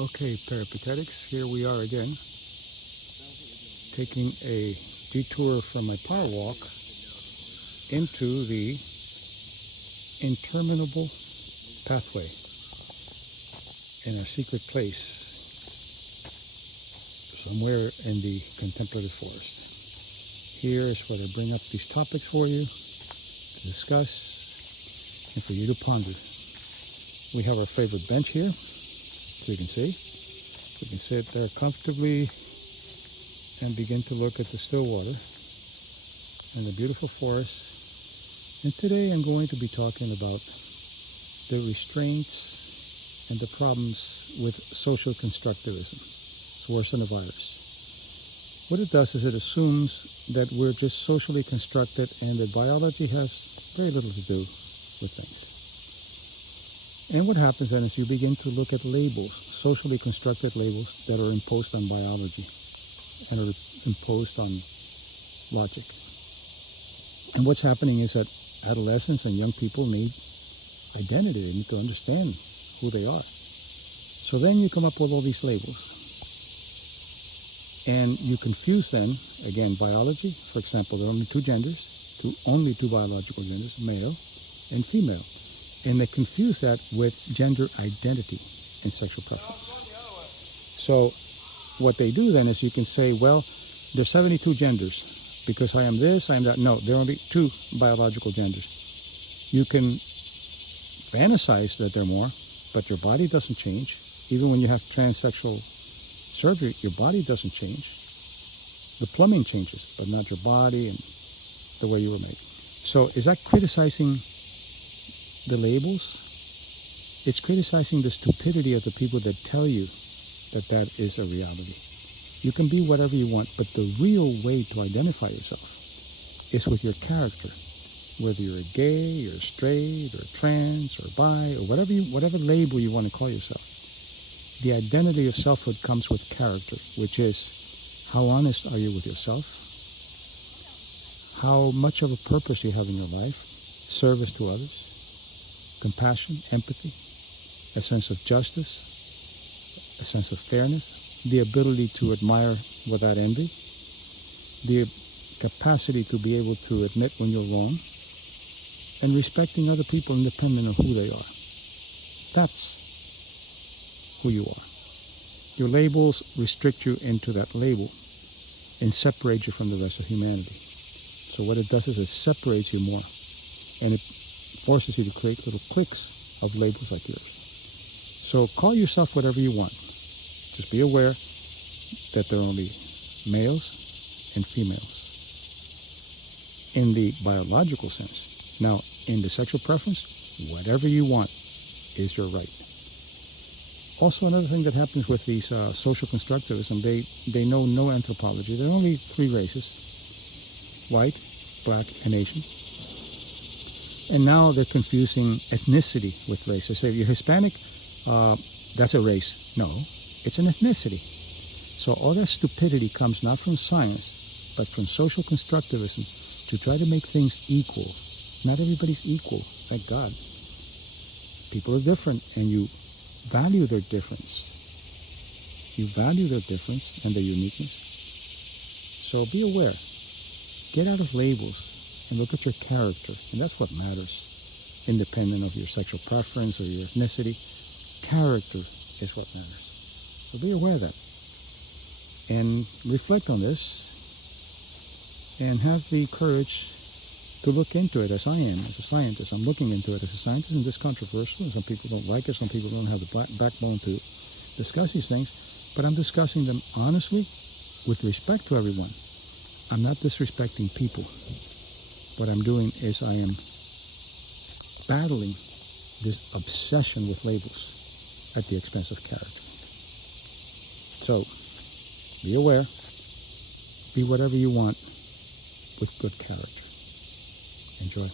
Okay, Peripatetics, here we are again, taking a detour from my power walk into the interminable pathway in a secret place somewhere in the contemplative forest. Here is where I bring up these topics for you to discuss and for you to ponder. We have our favorite bench here, so you can see. You can sit there comfortably and begin to look at the still water and the beautiful forest. And today I'm going to be talking about the restraints and the problems with social constructivism. It's worse than a virus. What it does is it assumes that we're just socially constructed and that biology has very little to do with things. And what happens then is you begin to look at labels, socially constructed labels that are imposed on biology and are imposed on logic. And what's happening is that adolescents and young people need identity. They need to understand who they are. So then you come up with all these labels. And you confuse then, again, biology. For example, there are only two genders, only two biological genders, male and female. And they confuse that with gender identity and sexual preference. So what they do then is you can say, well, there's 72 genders because I am this, I am that. No, there are only two biological genders. You can fantasize that there are more, but your body doesn't change. Even when you have transsexual surgery, your body doesn't change. The plumbing changes, but not your body and the way you were made. So is that criticizing the labels? It's criticizing the stupidity of the people that tell you that that is a reality. You can be whatever you want, but the real way to identify yourself is with your character. Whether you're gay, or straight, or trans, or bi, or whatever label you want to call yourself. The identity of selfhood comes with character, which is how honest are you with yourself? How much of a purpose you have in your life? Service to others? Compassion, empathy, a sense of justice, a sense of fairness, the ability to admire without envy, the capacity to be able to admit when you're wrong, and respecting other people independent of who they are. That's who you are. Your labels restrict you into that label and separate you from the rest of humanity. So what it does is it separates you more, and it forces you to create little cliques of labels like yours. So call yourself whatever you want. Just be aware that there are only males and females in the biological sense. Now, in the sexual preference, whatever you want is your right. Also, another thing that happens with these social constructivism, they know no anthropology. There are only three races: white, black, and Asian. And now they're confusing ethnicity with race. They say, you're Hispanic, that's a race. No, it's an ethnicity. So all that stupidity comes not from science, but from social constructivism to try to make things equal. Not everybody's equal, thank God. People are different, and you value their difference. You value their difference and their uniqueness. So be aware. Get out of labels and look at your character, and that's what matters, independent of your sexual preference or your ethnicity. Character is what matters. So be aware of that, and reflect on this, and have the courage to look into it as I am, as a scientist. I'm looking into it as a scientist, and it's controversial, and some people don't like it, some people don't have the backbone to discuss these things, but I'm discussing them honestly, with respect to everyone. I'm not disrespecting people. What I'm doing is I am battling this obsession with labels at the expense of character. So, be aware, be whatever you want with good character. Enjoy.